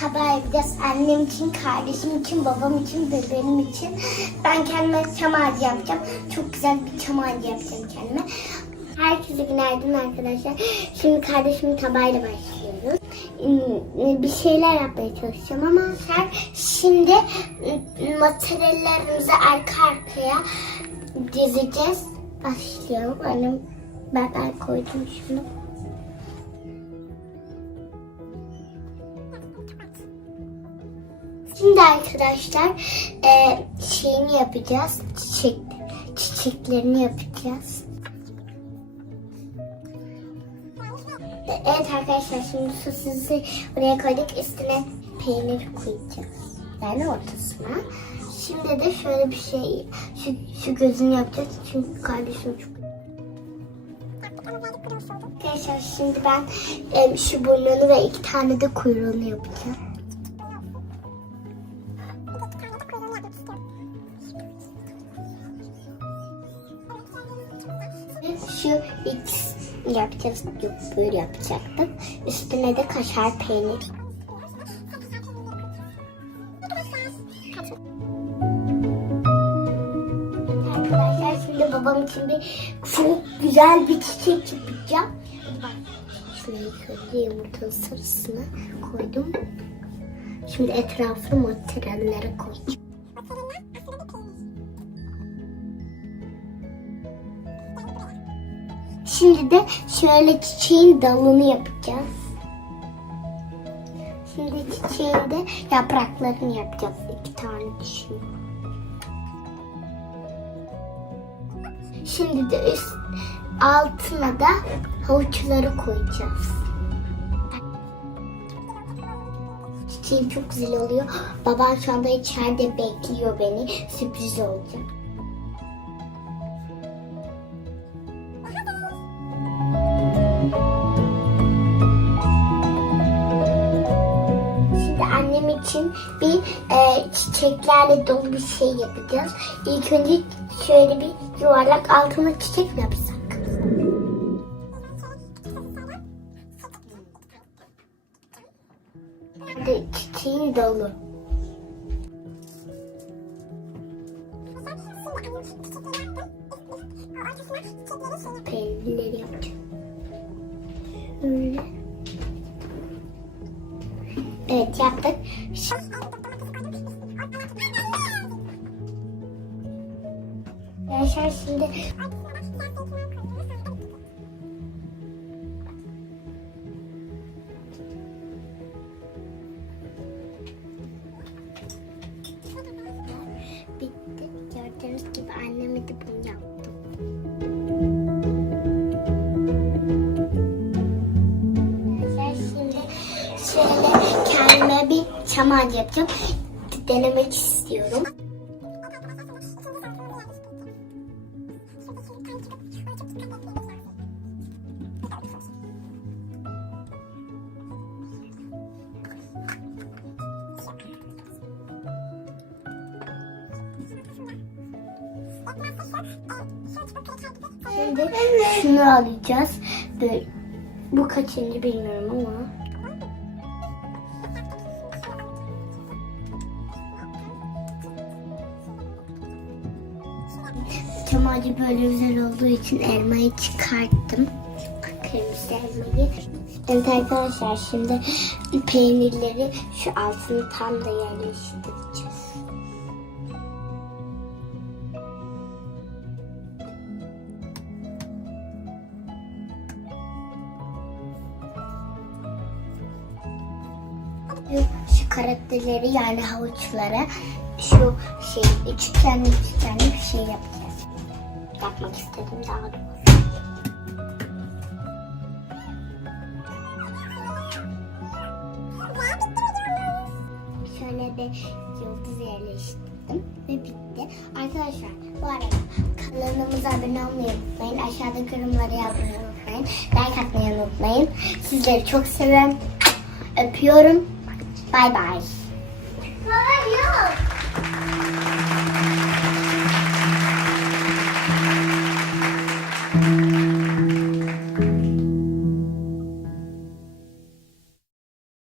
tabağı yapacağız. Annem için, kardeşim için, babam için ve benim için. Ben kendime çam yapacağım. Çok güzel bir çam yapacağım kendime. Herkese günaydın arkadaşlar. Şimdi kardeşimin tabağıyla başlıyoruz. Hmm, Bir şeyler yapmaya çalışacağım ama sen şimdi hmm, materyallerimizi arka arkaya dizeceğiz. Başlayalım. Annem ben koydum şunu. Şimdi arkadaşlar e, şeyini yapacağız. Çiçek çiçeklerini yapacağız. Evet arkadaşlar şimdi sosisi buraya koyduk. Üstüne peynir koyacağız. Yani ortasına. Şimdi de şöyle bir şey şu, şu gözünü yapacağız. Çünkü kardeşim çok Arkadaşlar şimdi ben e, şu burnunu ve iki tane de kuyruğunu yapacağım. Şu X yapacağız. Yok böyle yapacaktık. Üstüne de kaşar peynir. Arkadaşlar şimdi babam için bir çok güzel bir çiçek yapacağım. Şuraya şöyle yumurtanın sarısını koydum. Şimdi etrafını materyallere koyacağım. Şimdi de şöyle çiçeğin dalını yapacağız. Şimdi çiçeğin de yapraklarını yapacağız. iki tane çiçeğin. Şimdi de üst altına da havuçları koyacağız. Çiçeğim çok güzel oluyor. Babam şu anda içeride bekliyor beni. Sürpriz olacak. İçin bir e, çiçeklerle dolu bir şey yapacağız. İlk önce şöyle bir yuvarlak altına çiçek mi yapsak? Çiçeğin dolu. Peynirleri yapacağım. Öyle. Evet yaptık. Yaşar şimdi bitti. Gördüğünüz gibi anneme de bunu yaptım. Şimdi şöyle çam ağacı yapacağım. Denemek istiyorum. Şimdi şunu alacağız. Böyle, bu kaçıncı bilmiyorum ama. Çam böyle güzel olduğu için elmayı çıkarttım. Kırmızı elmayı. Evet arkadaşlar şimdi peynirleri şu altını tam da yerleştireceğiz. şu karakterleri yani havuçlara şu şey üçgenli üçgenli bir şey yapacağız. Yapmak istedim daha doğrusu. Şöyle bir yıldız yerleştirdim ve bitti. Arkadaşlar bu arada kanalımıza abone olmayı unutmayın. Aşağıdaki yorumları yazmayı unutmayın. Like atmayı unutmayın. Sizleri çok seviyorum. Öpüyorum. Bye bye.